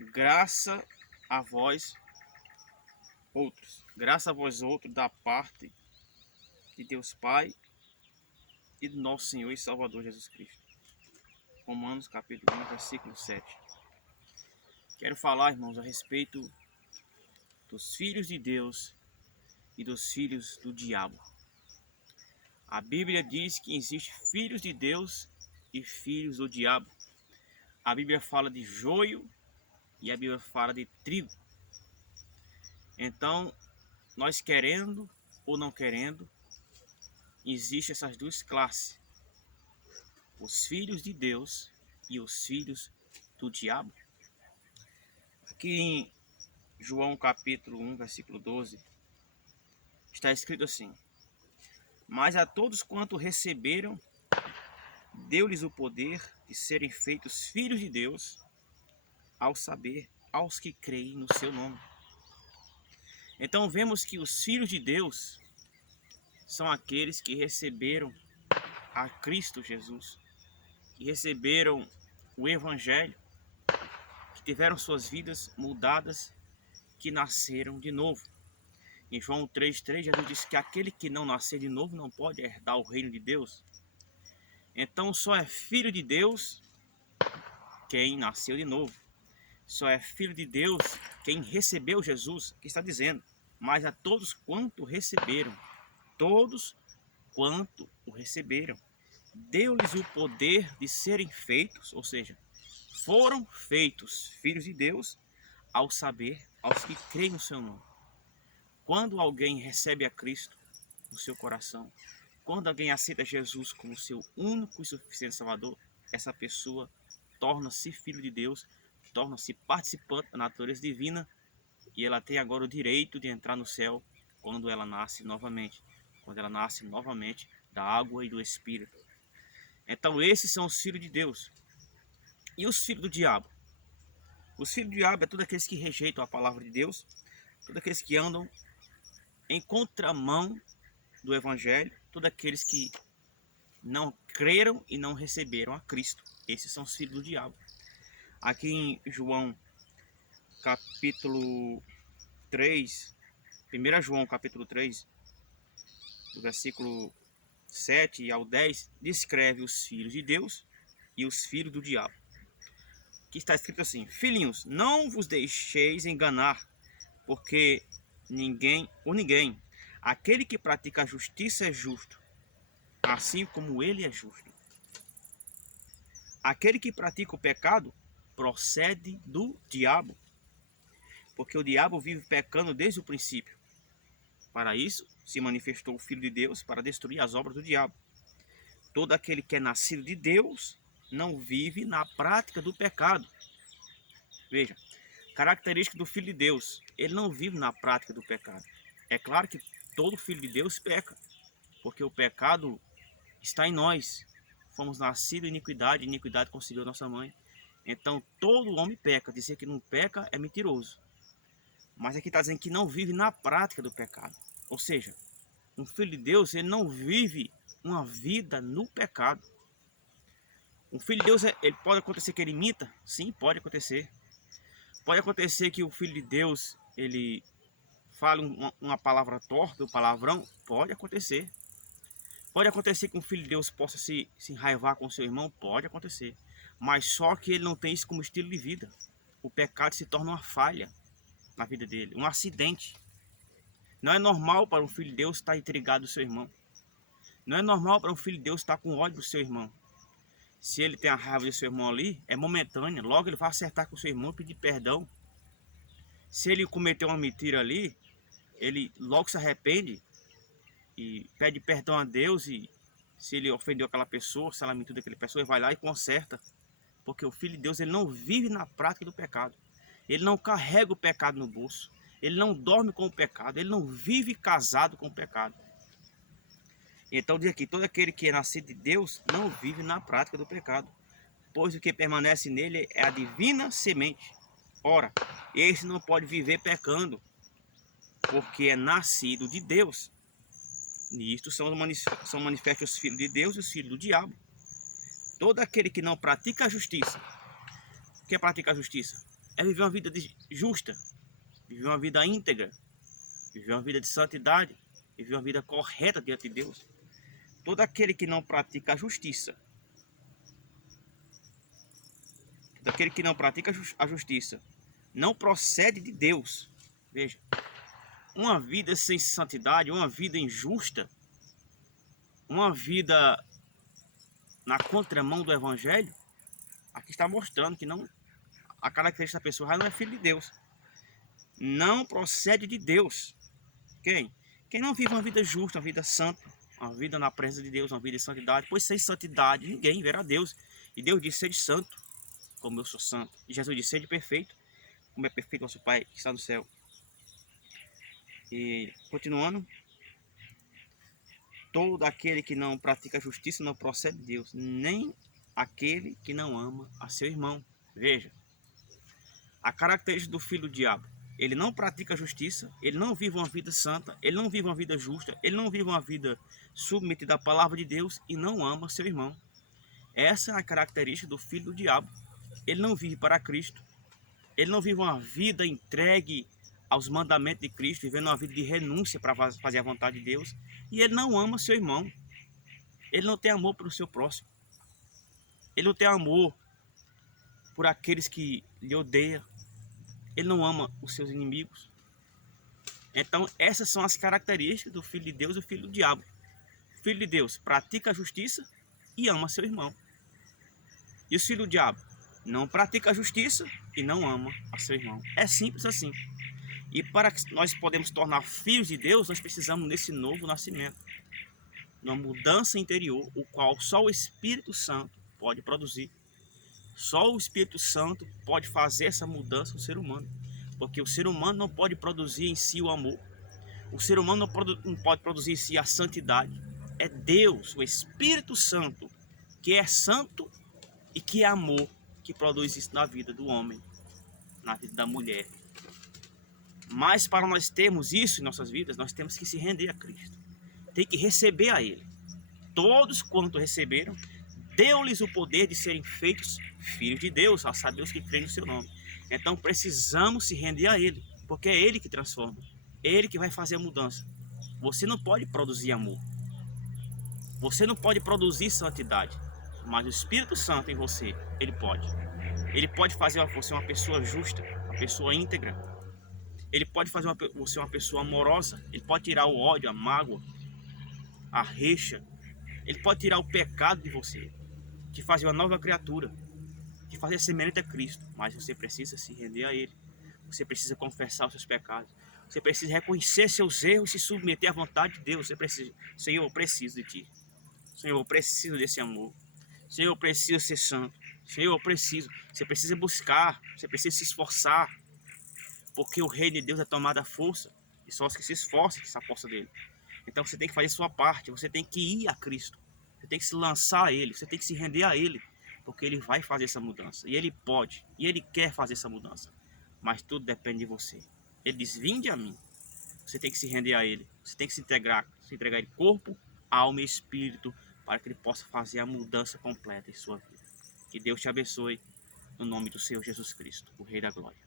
graça a vós outros. Graça a vós outros da parte de Deus Pai e do nosso Senhor e Salvador Jesus Cristo. Romanos capítulo 1, versículo 7. Quero falar, irmãos, a respeito dos filhos de Deus e dos filhos do diabo. A Bíblia diz que existe filhos de Deus e filhos do diabo. A Bíblia fala de joio e a Bíblia fala de trigo. Então, nós querendo ou não querendo, existem essas duas classes: os filhos de Deus e os filhos do diabo. Aqui em João capítulo 1, versículo 12, está escrito assim: mas a todos quanto receberam, deu-lhes o poder de serem feitos filhos de Deus, ao saber, aos que creem no seu nome. Então vemos que os filhos de Deus são aqueles que receberam a Cristo Jesus, que receberam o Evangelho, que tiveram suas vidas mudadas, que nasceram de novo. Em João 3,3, Jesus disse que aquele que não nascer de novo não pode herdar o reino de Deus. Então só é filho de Deus quem nasceu de novo. Só é filho de Deus quem recebeu Jesus, que está dizendo: mas a todos quanto receberam, todos quanto o receberam, deu-lhes o poder de serem feitos, ou seja, foram feitos filhos de Deus, ao saber, aos que creem no seu nome. Quando alguém recebe a Cristo no seu coração, quando alguém aceita Jesus como seu único e suficiente Salvador, essa pessoa torna-se filho de Deus, torna-se participante da natureza divina, e ela tem agora o direito de entrar no céu quando ela nasce novamente. Quando ela nasce novamente da água e do Espírito. Então esses são os filhos de Deus. E os filhos do diabo? Os filhos do diabo é todos aqueles que rejeitam a palavra de Deus, todos aqueles que andam em contramão do Evangelho, todos aqueles que não creram e não receberam a Cristo. Esses são os filhos do diabo. Aqui em João capítulo 3, 1 João capítulo 3, do versículo 7 ao 10, descreve os filhos de Deus e os filhos do diabo. Que está escrito assim: filhinhos, não vos deixeis enganar, porque ninguém, aquele que pratica a justiça é justo, assim como ele é justo. Aquele que pratica o pecado procede do diabo, porque o diabo vive pecando desde o princípio. Para isso se manifestou o Filho de Deus, para destruir as obras do diabo. Todo aquele que é nascido de Deus não vive na prática do pecado. Veja, característica do Filho de Deus: ele não vive na prática do pecado. É claro que todo filho de Deus peca, porque o pecado está em nós. Fomos nascidos em iniquidade, iniquidade concebeu nossa mãe. Então todo homem peca. Dizer que não peca é mentiroso. Mas aqui está dizendo que não vive na prática do pecado. Ou seja, um filho de Deus, ele não vive uma vida no pecado. Um filho de Deus, ele pode acontecer que ele imita? Sim, pode acontecer. Pode acontecer que o filho de Deus, ele fale uma palavra torta, um palavrão? Pode acontecer. Pode acontecer que um filho de Deus possa se enraivar com seu irmão? Pode acontecer. Mas só que ele não tem isso como estilo de vida. O pecado se torna uma falha na vida dele, um acidente. Não é normal para um filho de Deus estar intrigado do seu irmão. Não é normal para um filho de Deus estar com ódio do seu irmão. Se ele tem a raiva do seu irmão ali, é momentânea. Logo ele vai acertar com o seu irmão e pedir perdão. Se ele cometeu uma mentira ali, ele logo se arrepende e pede perdão a Deus. E se ele ofendeu aquela pessoa, se ela mentiu daquela pessoa, ele vai lá e conserta. Porque o Filho de Deus, ele não vive na prática do pecado. Ele não carrega o pecado no bolso. Ele não dorme com o pecado. Ele não vive casado com o pecado. Então diz aqui: todo aquele que é nascido de Deus não vive na prática do pecado, pois o que permanece nele é a divina semente. Ora, esse não pode viver pecando, porque é nascido de Deus. Nisto são manifestos os filhos de Deus e os filhos do diabo. Todo aquele que não pratica a justiça. O que é praticar a justiça? é viver uma vida justa, viver uma vida íntegra, viver uma vida de santidade, viver uma vida correta diante de Deus. Todo aquele que não pratica a justiça, todo aquele que não pratica a justiça, não procede de Deus. Veja, uma vida sem santidade, uma vida injusta, uma vida na contramão do Evangelho, aqui está mostrando que não, a característica da pessoa já não é filho de Deus. Não procede de Deus. Quem? Quem não vive uma vida justa, uma vida santa, uma vida na presença de Deus, uma vida de santidade, pois sem santidade ninguém verá Deus. E Deus disse: sede santo, como eu sou santo. E Jesus disse: sede perfeito, como é perfeito nosso Pai que está no céu. E continuando, todo aquele que não pratica a justiça não procede de Deus, nem aquele que não ama a seu irmão. Veja, a característica do filho do diabo: ele não pratica a justiça, ele não vive uma vida santa, ele não vive uma vida justa, ele não vive uma vida submetida à palavra de Deus e não ama seu irmão. Essa é a característica do filho do diabo. Ele não vive para Cristo, ele não vive uma vida entregue aos mandamentos de Cristo, vivendo uma vida de renúncia para fazer a vontade de Deus, e ele não ama seu irmão. Ele não tem amor pelo seu próximo, ele não tem amor por aqueles que lhe odeiam, ele não ama os seus inimigos. Então essas são as características do filho de Deus e do filho do diabo. O filho de Deus pratica a justiça e ama seu irmão, e o filho do diabo não pratica a justiça e não ama a seu irmão. É simples assim. E para que nós podemos tornar filhos de Deus, nós precisamos desse novo nascimento, uma mudança interior, o qual só o Espírito Santo pode produzir. Só o Espírito Santo pode fazer essa mudança no ser humano, porque o ser humano não pode produzir em si o amor, o ser humano não pode produzir em si a santidade. É Deus, o Espírito Santo, que é santo e que é amor, que produz isso na vida do homem, na vida da mulher. Mas para nós termos isso em nossas vidas, nós temos que se render a Cristo. Tem que receber a Ele. Todos quanto receberam, deu-lhes o poder de serem feitos filhos de Deus, a saber os que creem no seu nome. Então precisamos se render a Ele, porque é Ele que transforma. É Ele que vai fazer a mudança. Você não pode produzir amor. Você não pode produzir santidade. Mas o Espírito Santo em você, Ele pode. Ele pode fazer você uma pessoa justa, uma pessoa íntegra. Ele pode fazer você uma pessoa amorosa. Ele pode tirar o ódio, a mágoa, a rixa. Ele pode tirar o pecado de você, te fazer uma nova criatura, te fazer semelhante a Cristo. Mas você precisa se render a Ele. Você precisa confessar os seus pecados. Você precisa reconhecer seus erros e se submeter à vontade de Deus. Você precisa: Senhor, eu preciso de Ti. Senhor, eu preciso desse amor. Senhor, eu preciso ser santo. Senhor, eu preciso. Você precisa buscar, você precisa se esforçar, porque o reino de Deus é tomado à força, e só os que se esforçam que se apossam dele. Então você tem que fazer sua parte, você tem que ir a Cristo, você tem que se lançar a Ele, você tem que se render a Ele, porque Ele vai fazer essa mudança, e Ele pode, e Ele quer fazer essa mudança, mas tudo depende de você. Ele diz: vinde a mim. Você tem que se render a Ele, você tem que se entregar a Ele, corpo, alma e espírito, para que Ele possa fazer a mudança completa em sua vida. Que Deus te abençoe, no nome do Senhor Jesus Cristo, o Rei da Glória.